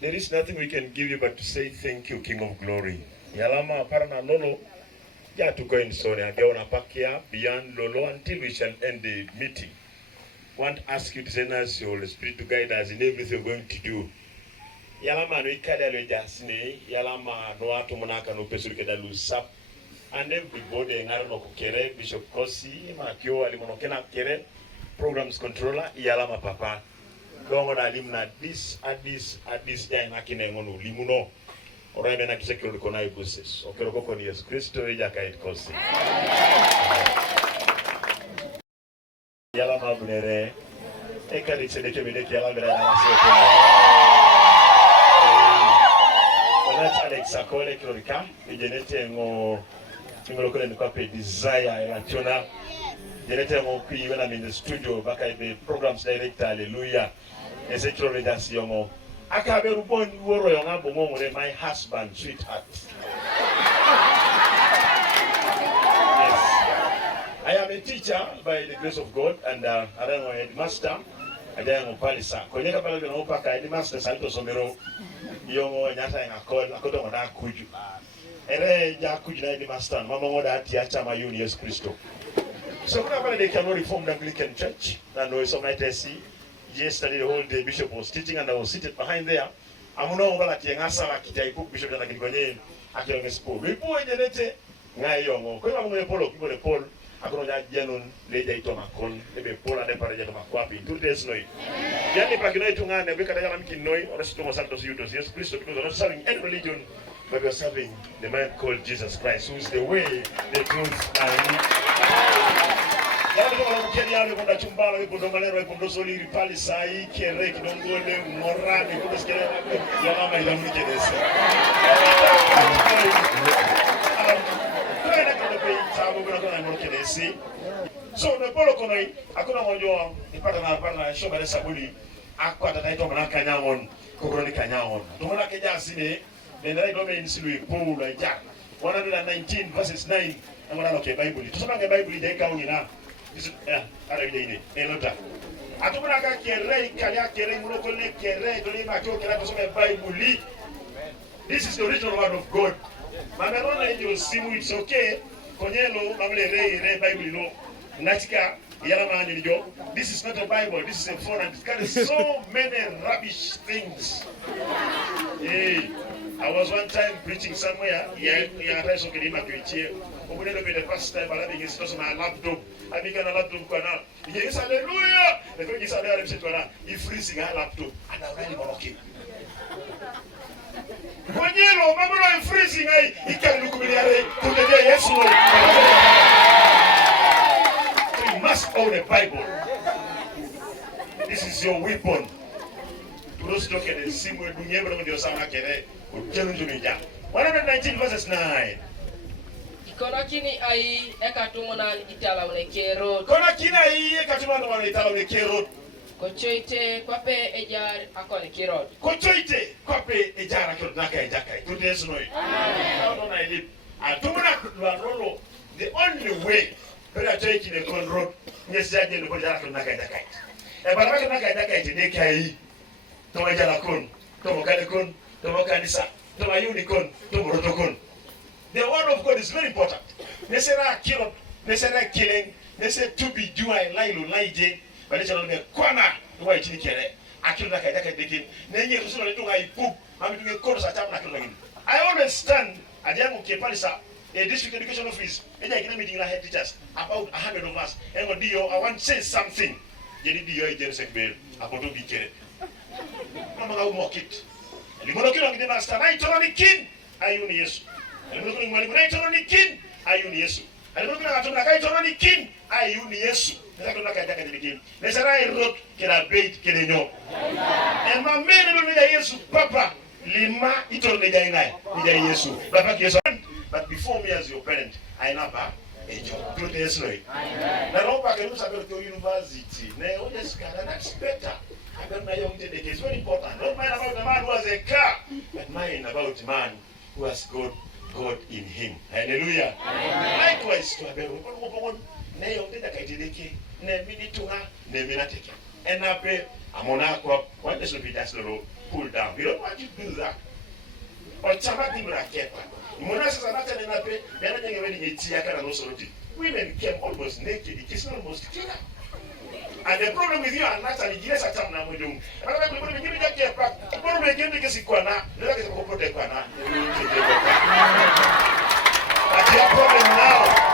There is nothing we can give you but to say thank you, King of Glory. Yalama parana lolo ya to go in sorry agaona pakia beyond lolo until we shall end the meeting. Want to ask you to send us your Holy Spirit to guide us in everything we're going to do. Yalama no ikada lo jasne yalama no atu monaka no pesu keda lusap and everybody ngaro no kukere Bishop Kosi makio alimonokena kere programs controller yalama papa. Dongo na limna this ya makine ngono limuno oraime na kisekiro kona ibuses okero koko ni Yesu Kristo eja kait kosi yala mabunere ekali tsedeke bedeke yala mera na soko ona Alex Akol kirorika ejenete ngo ngolokole ni kwa pe Desire Akol jenete ngo kwi wena in the studio baka be programs director hallelujah. Ezekiel Redas Yongo. Akaberu born woro yonga bomongore my husband, sweetheart. Yes. I am a teacher by the grace of God and I am a headmaster. I am a palisa. Konyeka pala no paka headmaster salto somero yongo nyata ngakol akoto ngoda kuju. Ere ja kuju na headmaster mama ngoda ati acha mayuni Yesu Kristo. So kuna pala they cannot reform the Anglican Church. Na no so might see. Yesterday the whole day Bishop was teaching and I was seated behind there. Amuno ngala kiengasa la kitaiku Bishop na kigonye akilonge school. Lipo enyenete ngayongo. Kwa ngwe polo kibole polo akono ja jenon leja ito makon ebe pola de pareja to makwapi. Tutes noi. Yani pa kinoi tungane beka daga mkin noi oresto mo santos yudos. Yes Christ because we're not serving any religion but we are serving the man called Jesus Christ who is the way, the truth and Kenya konda chumbala kondo malero kondo soli ripali sai kere kidongole morani kondo skere ya mama ila mnikedesa kuna kondo pe sababu kuna kondo mnikedesi so ne polo kono akuna monjo ipata na shoga sabuli akwata taito mana Kanyum kokoro ni Kanyum tumona keja sine nendai dome insilu Paul ja 119 verses 9 amana loke Bible tusoma nge Bible je kauni na this ara ile elota atumuna ka kere kali kere muloko le kere dole ma ko kera tusome Bible. This is the original word of God. Mamerona ndio simu it's okay konyelo mamle re Bible no nachika yala mani ndio. This is not a Bible, this is a phone and it carries so many rubbish things. Hey, I was one time preaching somewhere ya reso kilima kichie omunelo be the first time ala bingi sito my laptop abika na laptop kwa na yeye hallelujah leko ngisa leo msitu na ifreezing ha laptop ana urani moroki konyelo mamro ifreezing ai ikalukubiliare kutetea Yesu. You must own a Bible. This is your weapon. Those look at the same way dunia ndio sana kere ujenzi nja 119 verses 9. Kona kini ai ekatumona itala unekero. Kona kini ai ekatumona itala unekero. Kochoite kwape ejar akol kirod. Kochoite kwape ejar akol naka ejakai. To this no. How don't I live? Atumuna rolo. The only way for a church in a con road, yes, I did put that naka ejakai. E baraka naka ejakai today kai. To ejalakon, to mokanekon, to mokanisa, to mayunikon, to morotokon. The word of God is very important. They say kill, they say killing, they say to be juai lailu laije. But it's on the corner, the way it's kere. I kill like a decade. Then you so do I poop. I'm doing a course at Tamakilin. I understand at the Yamu Palisa, a district education office, and I can meeting head teachers, about 100 of us. And when Dio, I want to say something. You need Dio, Jensek Bill, about to be carried. Mama, I'll mock it. And you want to kill the master. I told the king, I own yes. And I'm looking when I told the king, I own yes. And I'm looking at I told the king, I own yes. Les arai rock que la bait que les gens. Et ma mère nous dit Yesu papa lima itorne jainai ni Yesu. Papa Yesu. But before me as your parent, I never enjoy. Do this way. Na roba que nous savons que university. Ne o just that's better. I don't know young today. It's very important. Not mind about the man who has a car, but mind about the man who has God in him. Hallelujah. Likewise to have ne yote da kaitideke ne minituha ne minateke and ape amona kwa when this will be just little pull down. We don't want you to do that. But somebody will kepa mona sasa nata ne nape yana nyenge wedi nyetia kana no soroti. Women came almost naked. It is almost clear. And the problem with you are naturally yes at time na mudum. Ana ko ko ngi ngi kepa ko me ngi ngi sikwana nela ke ko pote kwana. But the problem now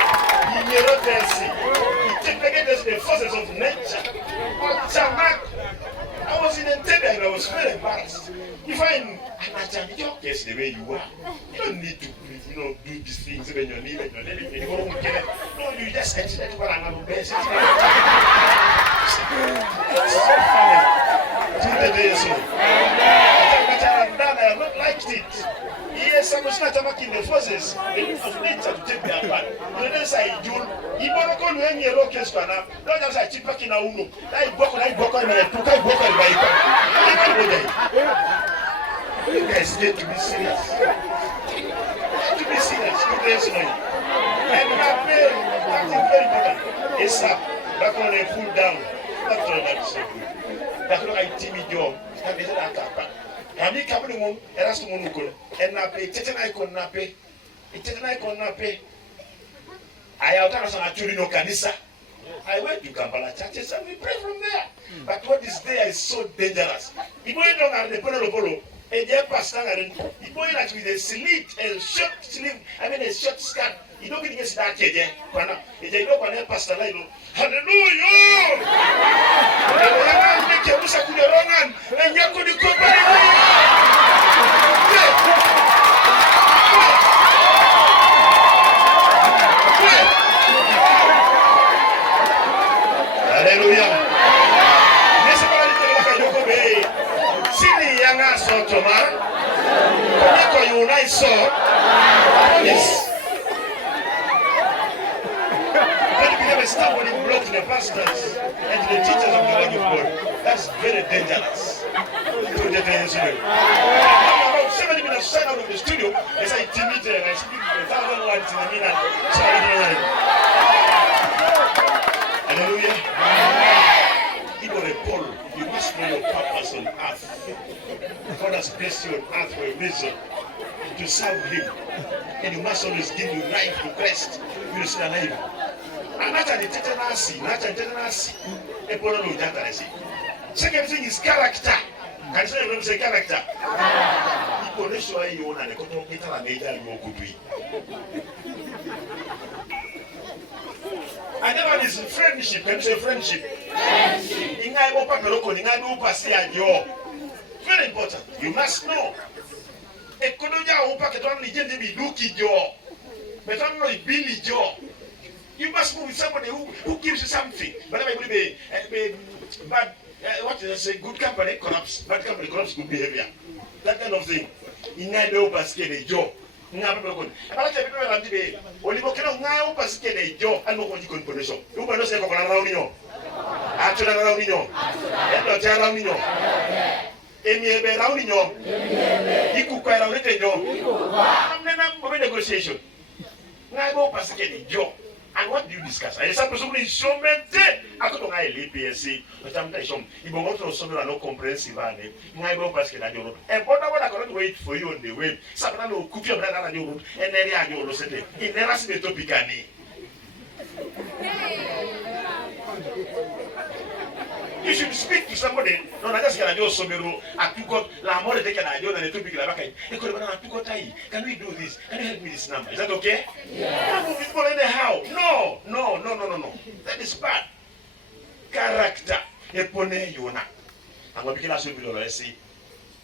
the forces of nature. I was in a table and I was very embarrassed. You find yes, the way you are. You don't need to, do these things when you're living. No, you just enter that one another best. I have not liked it. Yes, I was not attacking the forces of nature to take their part. The say, June, you want to call when you're okay, Spana. Not as I chip back in a uno. I walk on my book, I walk on my you guys get to be serious. To be serious, and that's very important. It's up, back on a full down. That's all that's so good. That's what I TV job. And they said, Kami kabuni mum erastu munukul enape tetena iko nape tetena iko nape aya utaka sana churi no kanisa. I went to Kampala churches and we pray from there. But what is there is so dangerous. Ibo ino ngare de polo polo eje pastor ngare ibo ina with a slit and short sleeve a short skirt. You don't get that keje kwana eje ino kwana pastor la ino. Hallelujah. Hallelujah. Make musa kulerongan enye ko di ko Hallelujah. Nese kwa nite waka yoko be. Sini yanga so toma. Konyeko yunai so. Yes. When you become a stumbling block to the pastors and to the teachers of the word of God, that's very dangerous. To the Venezuela. About 70 minutes sign out of the studio, as I timid and I speak to 1,000 words in a minute. Hallelujah. Paul, you must know your purpose on earth. God has placed you on earth for a reason, to serve Him. And you must always give your life to Christ. You will stay alive. And not at the tetanasi, a poor little tetanasi. Second thing is character. Can you say character? People will show you and the control get a major you could be. And that one is friendship. Can you say friendship? Very important. You must know. You must move with somebody who gives you something. But what is say? Good company corrupts. Bad company corrupts good behavior. That kind of thing. In that basket a job. Atuna raunyo. Endo tia raunyo. Emiebe raunyo. Ikukwa raunyo. Amnena mbe negotiation. Ngaibo pasikeni jo. And what do you discuss? I said, "Presumably, so many. I could not have PSC, but I'm telling you, if you want to something no comprehensive, I go past the road. And what I cannot wait for you on the way. Something no cook your brother on the road, and then I go to say, it never see the topic any. You should speak to somebody. No, I just get a job. So I took out la more take an idea than the topic. Can we do this? Can you help me this number? Is that okay? Yeah. No, people in the house. No. That is bad. Character. Epone yona. I'm going to begin to be see.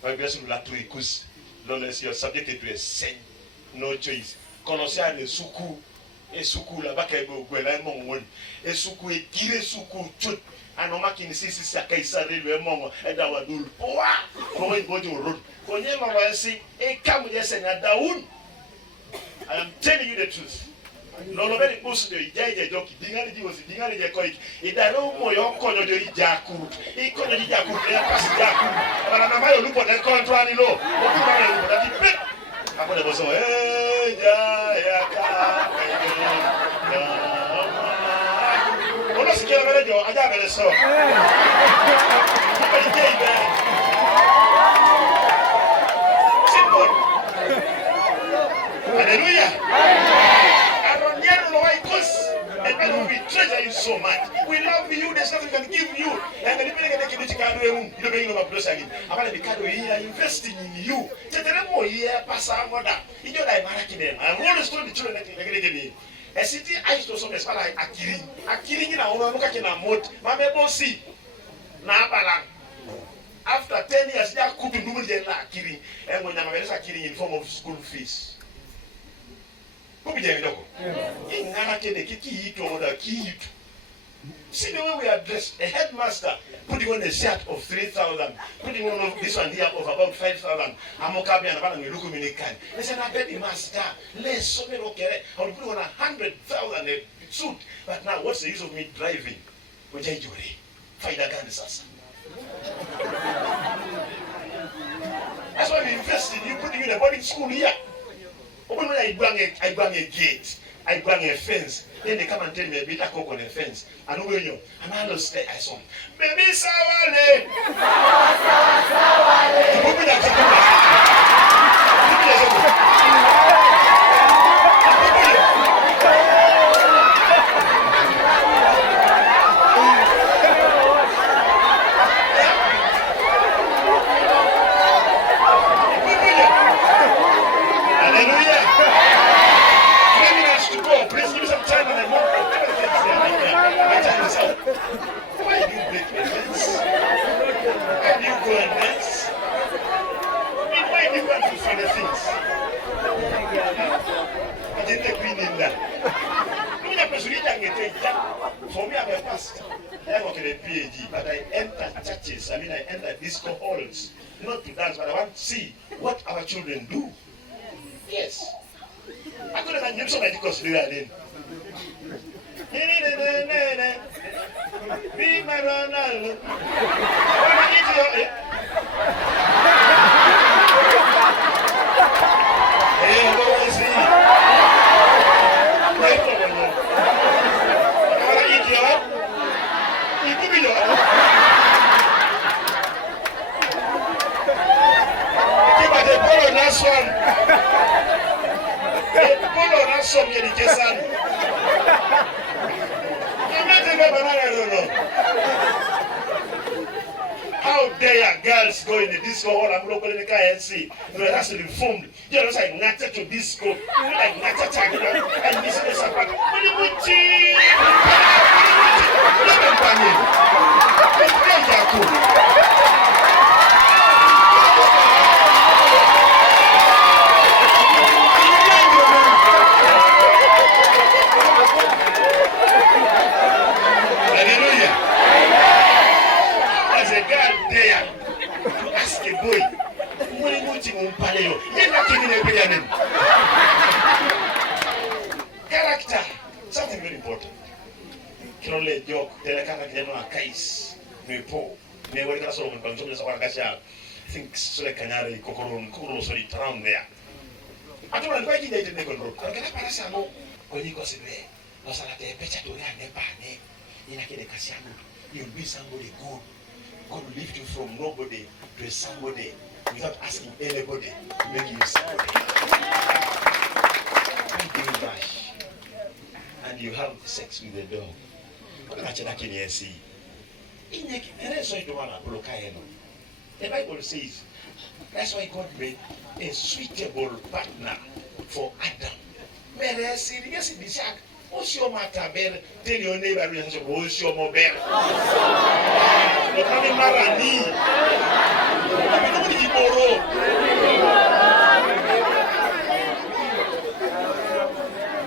My best will to ecus. Lawless, you're subjected to a sin. No choice. Colossial de suku. E suku la baka ebo gwela mo won. E suku e gire suku chut. Anoma kini sisi sakaisa relu emongo eda wadul poa ko en bojo road ko nyelo lo esi e kamu yese na daun. I am telling you the truth. Lolo beri busu de ijaje joki dingali jiwosi dingali je ko idaro mo yo konyo de ijaku e konyo de ijaku e pass ijaku bana na mayo lupo de konto ani lo o tu ma lupo da ti pet akode boso ya ka Ono si kila mele jo, aja mele so. Simple. Hallelujah. And we treasure you so much. We love you, there's nothing we can give you. And the people that can do room, you don't know about again. I'm going to be investing in you. Tell them more here, pass on what that. You don't like Marakin. I'm always told the children that they get me. A city I used to some as like Akiri in our look in a moat, Mamma see. Nabalang. After 10 years, they couldn't do it like Akiri, and when I'm Akiri in form of school fees. Who be there? In Nanake, the key to the key. See the way we are dressed. A headmaster putting on a shirt of 3,000, putting on this one here of about 5,000. I'm okay, and I'm look at me. They said, I bet the master, less so many okay. I will put on 100,000 a suit. But now, what's the use of me driving? Which I do, fight against us. That's why we invest in you, putting you in a boarding school here. Open when I bang a gate. I bang a fence. Then they come and tell me a bit of coke on a fence. And who you? And I lost it. I saw. Baby Sawale. Open that. Why do you break the fence? Why do you go and dance? I mean, why do you want to find the things? I didn't agree in that. For me, I'm a pastor. I work in a PhD, but I enter churches. I mean, I enter disco halls. Not to dance, but I want to see what our children do. Yes. I couldn't have given somebody because they are then. Be my Ronaldo. How dare girls go in the disco hall and look in the car and see? You know, that's informed. You know, like Nata to disco, like Nata Chagina, and this is a part. What do you cheat? Character, something very important. kilo le jok tele kaka kijana na kais mepo me wali kala solo kwa mchomle sawa kasha I think sole kanyare kokoro so it around there atuma kwa kide ite neko ndo kana para samo kwenye kwa sibe wasala te pecha to ya nepa ne ina kide kasiamu you'll be somebody good. God will lift you from nobody to somebody without asking anybody to make you somebody. You do rush and you have sex with the dog. The Bible says that's why God made a suitable partner for Adam. What's your matter, bear? Tell your neighbor, what's your mobile?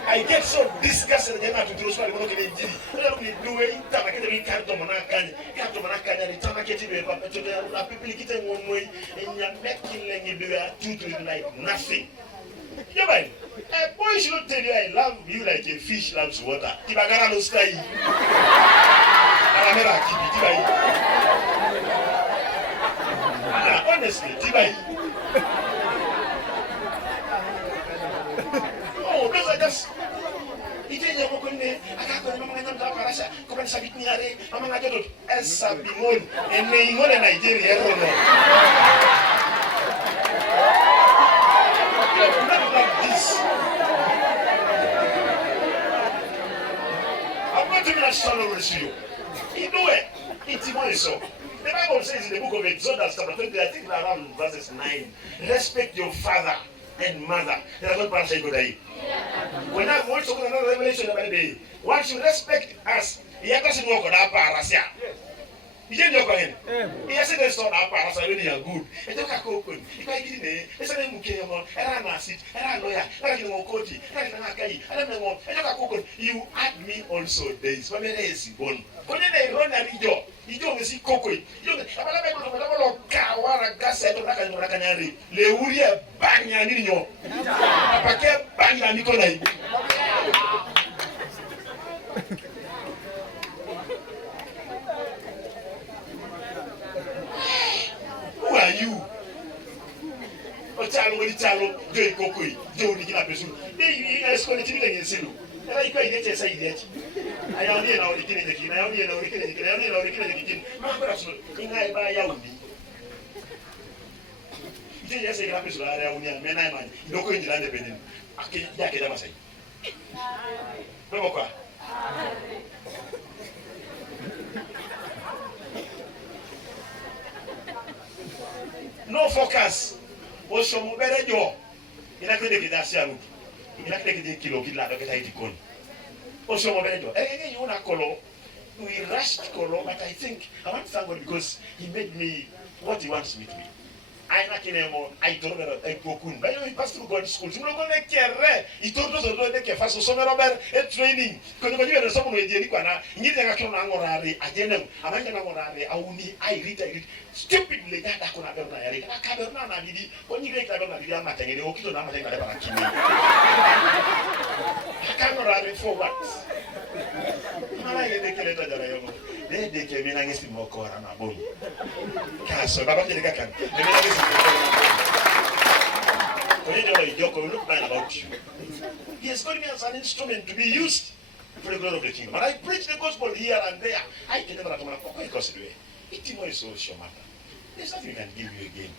I get so disgusted when I do so. I want to get it. I do it. I get it. Can't one way, and you're making you like nothing. You know, a boy should tell you I love you like a fish loves water. Tibagara no stay. Alamera kibi tibai. Honestly, tibai. Oh, those are just. Ite je ko konde akako mama ngam ta parasha ko ban sabit ni are mama ngajoto esa bimon ene ingole Nigeria rono. Like this. I'm not even a shallow ratio. You know it. It's more so. The Bible says in the book of Exodus, chapter 20, I think around verses 9, respect your father and mother. When I want to go to another revelation about the one should respect us. He has to walk on our parasia. He didn't know him. He has to start our parasia when they are good. And look at Coco. If I get in there, it's a name who came on, and I'm a sit, and I'm a lawyer, and I'm a coach, and I'm a guy, and I'm a one, and look at Coco. You add me also days. When there is one. When they run at you, you don't see Coco. You don't know Kawara gas at the Rakanari. Leuria Banyanino. Pake Banyaniko. Who are you? Chalo, Joy Coco, Joe Nikina Pesu. They are squatting in Silu. And I quite get a side yet. I only know the Kennedy, I only know the Kennedy, I only know the Kennedy. In I buy Yaudi. Yes, I got Pesu, I only have men. No going to land depending. I can't get them. Say, no, no focus. What's your mobile job? In a clinic, that's your in a clinic, kilo, kila, look at it. What's your mobile job? You want to call? We rushed Colo, but I think I want to thank God because he made me what he wants me to be. I not anymore. I told her I broken. But you pass through God's school. You know, go make care. He told us to do the first summer over a training. Because when you are someone with the Nikana, you need a Kanamorari, a general, a Manganamorari, I read stupidly that I could have done. I can't did when you get a Yamata and you walk to Namata. I can't for what? They came in against him more and a boom. Castle, Baba Jagakan. Look bad about you. He has got me as an instrument to be used for the glory of the kingdom. And I preach the gospel here and there. I can never come up because it's more so sure matter. There's nothing we can give you again.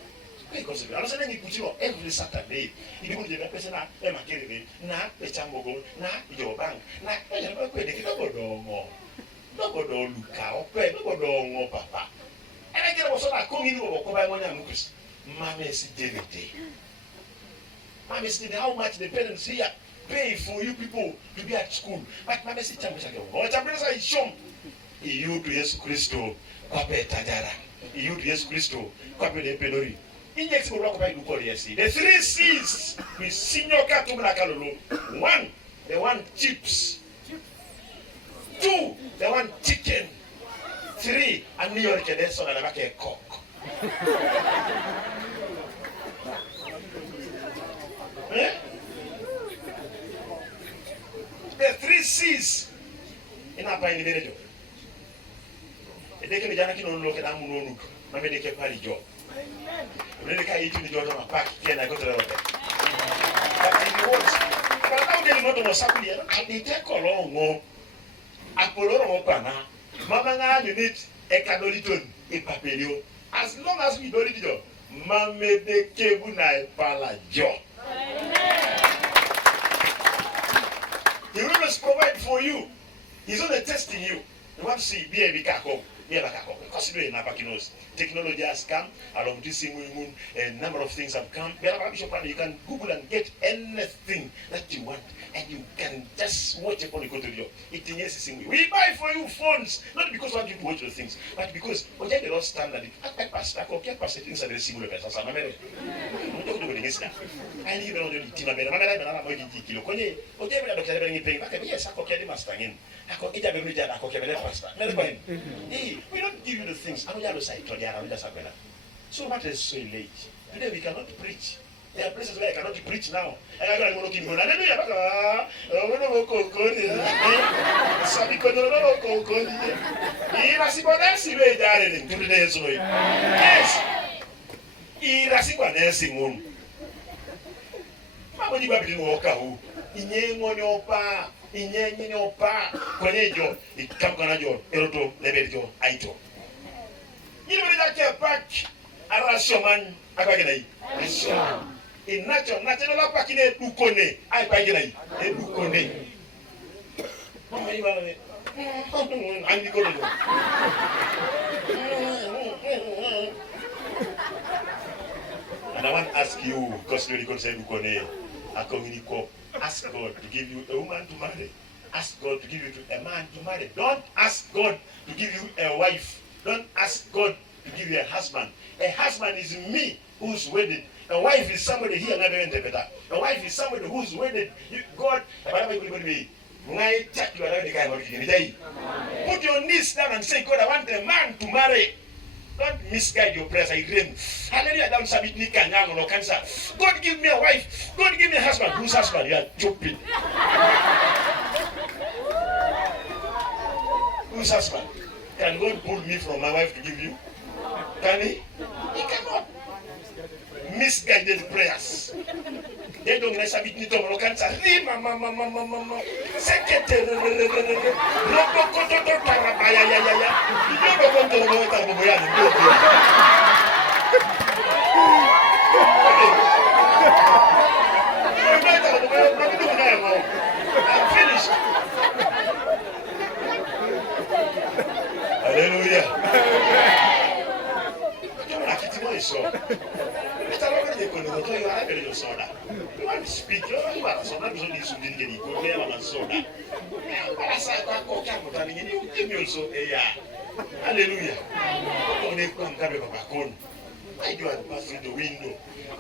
Because I was saying you every Saturday. If you go to the person, I'm a kid, not the Chambogo, not your bank, not the nobody look out, nobody papa. And I get also a coming over by one and Lucas. Mamma is dignity. Mamma is how much the parents here pay for you people to be at school. But Mamma is telling me, what I'm going to show you to Jesus Christo, Quape Tajara, you to Jesus Christo, Quape de Pelori. Index will rock by Lucoria. The 3 C's with Senior Katumla Kalulu. 1, the one chips. 2, the one chicken. 3, and New York and so on a cock. The 3 C's. ina pa ni berejo e de ke mi jana kino lo ke da mu nonu ma me de ke pali jo amen ne ka yitu ni jo to ma pak ke na go to rote but it was but now they not no sakuli and they take along apoloro mo pana mama nga unit e kadoliton e papelio as long as we don't do mame de kebu na e pala jo. He will always provide for you. He's only testing you. You want to see be a bikako. Consider technology has come along this moon, a number of things have come. You can Google and get anything that you want, and you can just watch upon the go to video. We buy for you phones, not because we want you to watch the things, but because we get the lost standard. I pass things are very similar. I live on the Tina Bella, we don't give you the things. So what is so late? Today we cannot preach. There are places where I cannot preach now. I got to look in. Inyenyopa kwenyejo ikamkanajo eroto leberjo aito yiri da ke pak arashoman abagenai arashom inacho nacho la pakine dukone ai pagenai dukone mai bale andi ko do and I want to ask you because you could say dukone akominiko. Ask God to give you a woman to marry. Ask God to give you a man to marry. Don't ask God to give you a wife. Don't ask God to give you a husband. A husband is me who's wedded. A wife is somebody here. A wife is somebody who's wedded. God, put your knees down and say, God, I want a man to marry. Don't misguide your prayers. I dream. Hallelujah. Don't submit me Kanyum or cancer. God give me a wife. God give me a husband. Whose husband? You are stupid. Whose husband? Can God pull me from my wife to give you? Can he? He cannot. Misguided prayers. They don't submit me to or cancer. I'm finished. Hallelujah. You want to speak, you want to soda, you need to get it. You have a soda. Hallelujah. I do have pass through the window. I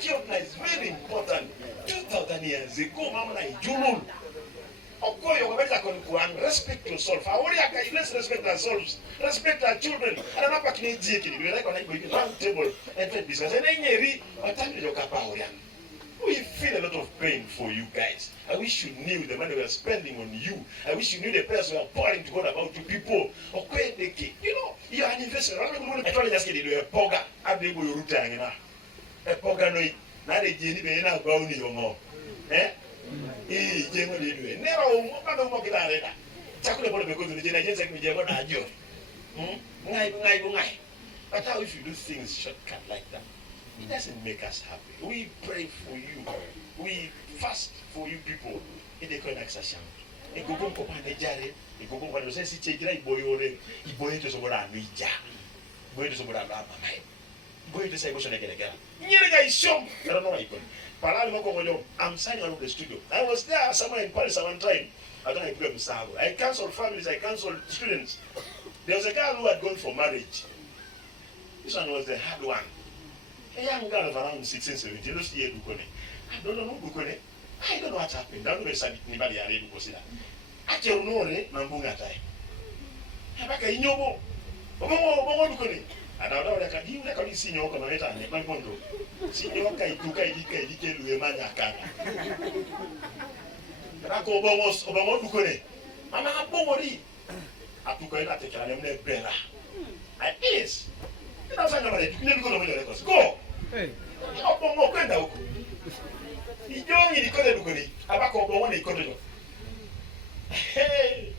can't is very important. 2,000 years ago, Mama, you respect yourself. Let's respect ourselves, respect our children. And I'm not going to round table and business. We feel a lot of pain for you guys. I wish you knew the money we are spending on you. I wish you knew the prayers we are pouring to God about you people. You know, you are an investor. I told you just get a poga. I'm able to root a poga no. Now they didn't even know about you more. Eh? Never more get out of that. Chocolate for the good to the Genesis with your radio. But how if you do things shortcut like that? It doesn't make us happy. We pray for you. We fast for you people. It is called accession. It go go papa ne jare. It go go when you say si chejira iboyore. Iboye to sobora nuija. Iboye to sobora mama. Iboye to say emotion again. Nyerega ishom. I don't know why you I'm signing out of the studio. I was there somewhere in Paris at one time. I don't know. I counseled families, I counseled students. There was a girl who had gone for marriage. This one was the hard one. A young girl of around 16, 17. I don't know who I don't know what happened. I don't know if anybody are able to consider. I don't know. Nambungatai. Habaka inyobo. And I don't know. You see your comment. Sinyo kaituka idike luwe manyaka. Rako obamo dukone. Mama abomori. Atuko ina tekela nemne bela. At least. Ina fanya mali tukine bikono mwenye records. Go. Hey. Obomo kwenda huko. Ijongi dikone dukone. Abako obomo ne ikono. Hey.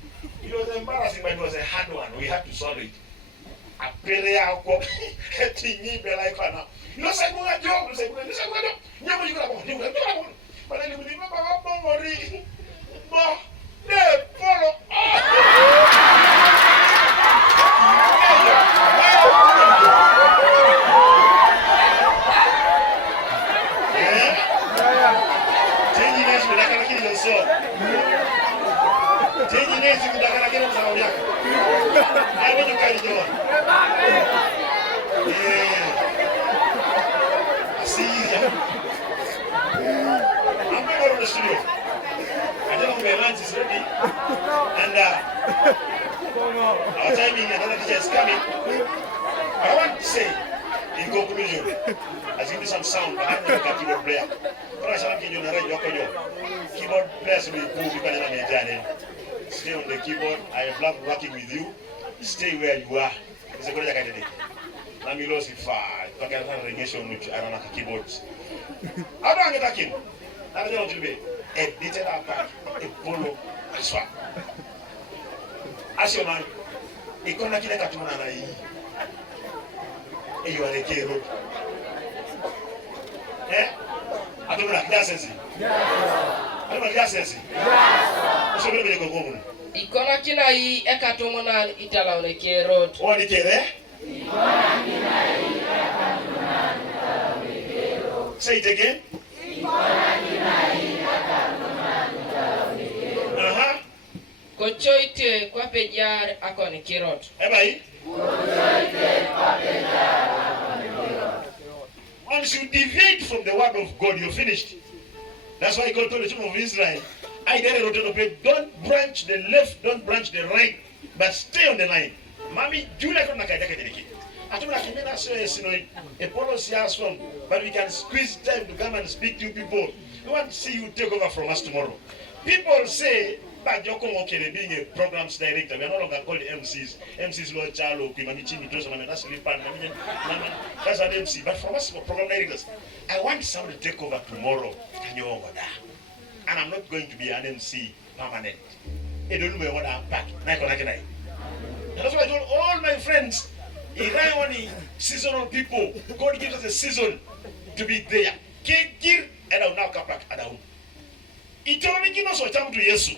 It was embarrassing, but it was a hard one. We had to solve it. A prayer alcohol. Tingi bela ikana. No say go a job, no say go. Nyamu you gonna go. But then you remember how bomori. Bo. Ne follow. Tingi nesu ndakana kile so. Tingi nesu ndakana kile msao yako. I want to carry you on. I'm going to the studio. I don't know where lunch is ready. And our timing, another teacher is coming. I want to say, in conclusion, I'll give you some sound behind the keyboard player. Keyboard players will move. You can stay on the keyboard. I love working with you. Stay where you are. It's a good idea. I'm lost if I can have a relation with Arana keyboards. How do I get a king? I don't know to be a detailed attack, a polo, as well. As your man, a connection at Katuna, you are a key road. Eh? I don't like Diocese. I don't like Diocese. So maybe they go home. Ikona kina hii ekatomona itala oneke road. Oni kere? Ikona kina hii say it again. Kochoite kwa pejar akone kirot. Ebai. Kochoite kwa pejar akone kirot. Once you deviate from the word of God, you're finished. That's why God told the children of Israel, don't branch the left, don't branch the right, but stay on the line. Mami, Julia kona kaidaka dediki. Atuna kimena so esino a policy as well, but we can squeeze time to come and speak to you people. We want to see you take over from us tomorrow. People say that you're being a programs director. We are no longer called MCs. MCs Lord Charlo, Kimamichi, that's that's an MC. But from us, program directors, I want someone to take over tomorrow. And I'm not going to be an MC permanent. I don't know what I'm back. That's why I told all my friends, if I only seasonal people, God gives us a season to be there. Kekir, and I'll now come back at home. It only gives us what time to Yesu.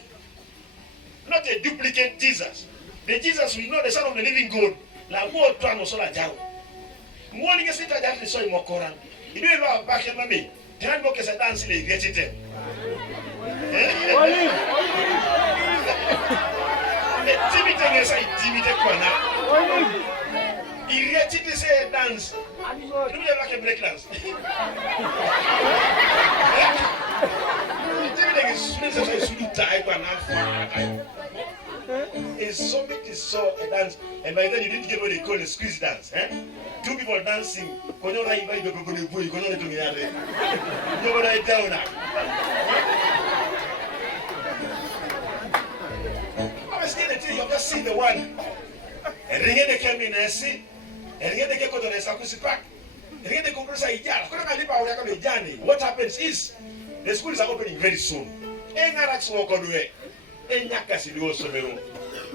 Not a duplicate Jesus. The Jesus we know, the Son of the Living God. La mo tuano sola jao. Mo linga sita jao so mo koran. Ibe lo back in mami. Tan mo ke sa dance le vietite. Oli. Timite ngesa timite kwana. Oli. Il vietite se dance. Il veut like a break dance. It's so a dance, and by then you didn't get what they call a squeeze dance. Two people dancing. You're just see the one. And ring the came in and see, and get the get to the Sakusi Park. What happens is the schools are opening very soon.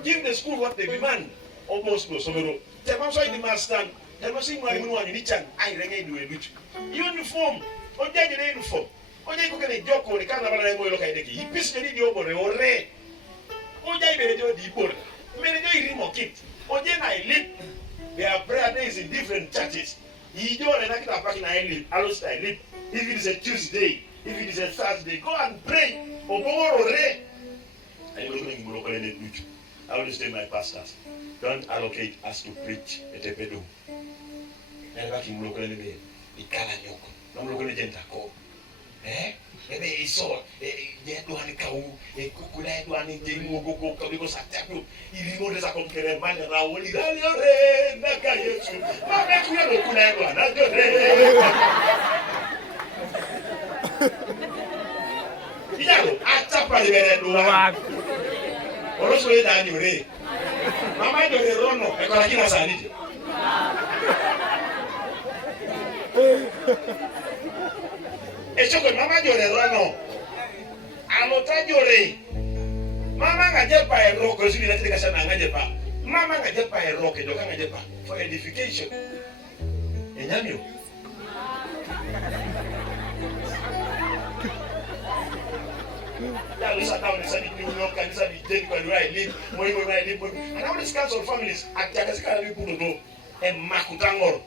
Give the school what they demand. Almost no somero. The master, the machine one in each and I remain with which uniform or dead uniform. Or they cook a joke or the carnival look at he pissed the over or red. Or they made a deep many days more kids. Or then I live. There are prayer days in different churches. You don't like that back in I live. I live. If it is a Tuesday, if it is a Thursday, go and pray. Or go or red. I always tell my pastors, don't allocate us to preach at a pedo. And back in local enemy, the Kanyum, no local gentako. Maybe he saw a cow, a cuckoo, one in the because I tell you, he removed a conqueror man around. He wag. Oro so ida ni ore. Mama do re rono e ko la kina sa ni. E choko mama do re rono. Alota jore. Mama ngaje pa ero ko sili na tika sana ngaje pa. Mama ngaje pa ero ke doka ngaje pa for edification. Enyamio. Yeah, we sat down and said, "You know, can you say the where I live? Where I live?" And all these kinds of families, I just can't really put it and Makutangor.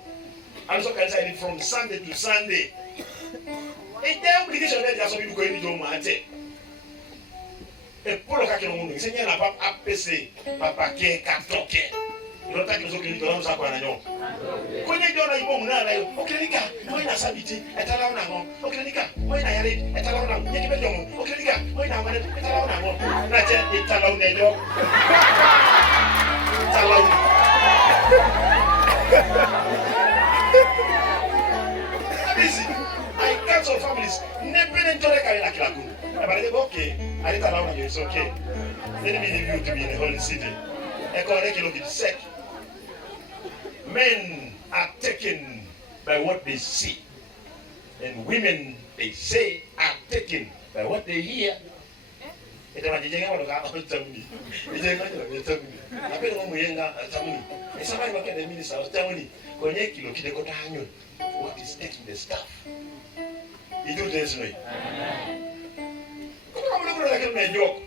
And so can say it from Sunday to Sunday. And then obligation that just people going to do mate. E polo kakino mungu, isenya na papa apese, papa ke katoke. Ndio taki nzoke ndio na msako ananyo. Kwenye jona ibo munana yo. Oklinika, moina sabiti, etala una ngo. Oklinika, moina yare, etala una. Yeki bedo ngo. Oklinika, moina ngane, etala una ngo. Na je etala una yo. Etala una. Abisi, I cancel families. Never enjoy kali na kila kundu. But I okay, I didn't allow you, it's okay. Let me leave you to be in the holy city. Men are taken by what they see, and women, they say, are taken by what they hear. It's a magic of the family. It's a matter of the family. I bet on Muyenga, a family. It's a matter of the minister of family. What is taking the stuff? You do this way. I'm looking at my joke.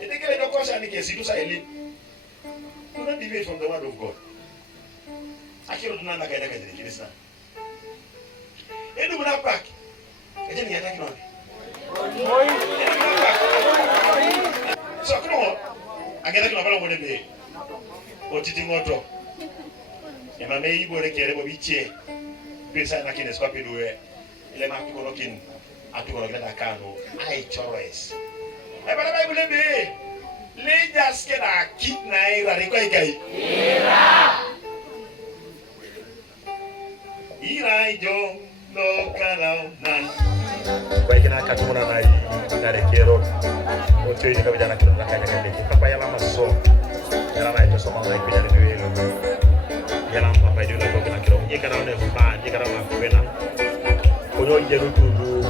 If they get a question, they can see to say, do not deviate from the word of God. I can't do nothing like that. You do not pack. I didn't get that. So, come on. I get a number of them. What did you want to? And I may you go to care about each year. Pesa na kile swapi duwe. Ile maku lokin. Atukologela kano ai choice e bala bible be le jaske na kit na ira re ko ikai ira jo no kala nan kwa kina katumuna na rekero o tui ni kabijana kilo na kanya kande papa ya mama so ya na ito so mama ipi jana biwelo ya na papa dio na ko kina kilo ye kana ne fa ye kana ma kwena onyo jeru tulu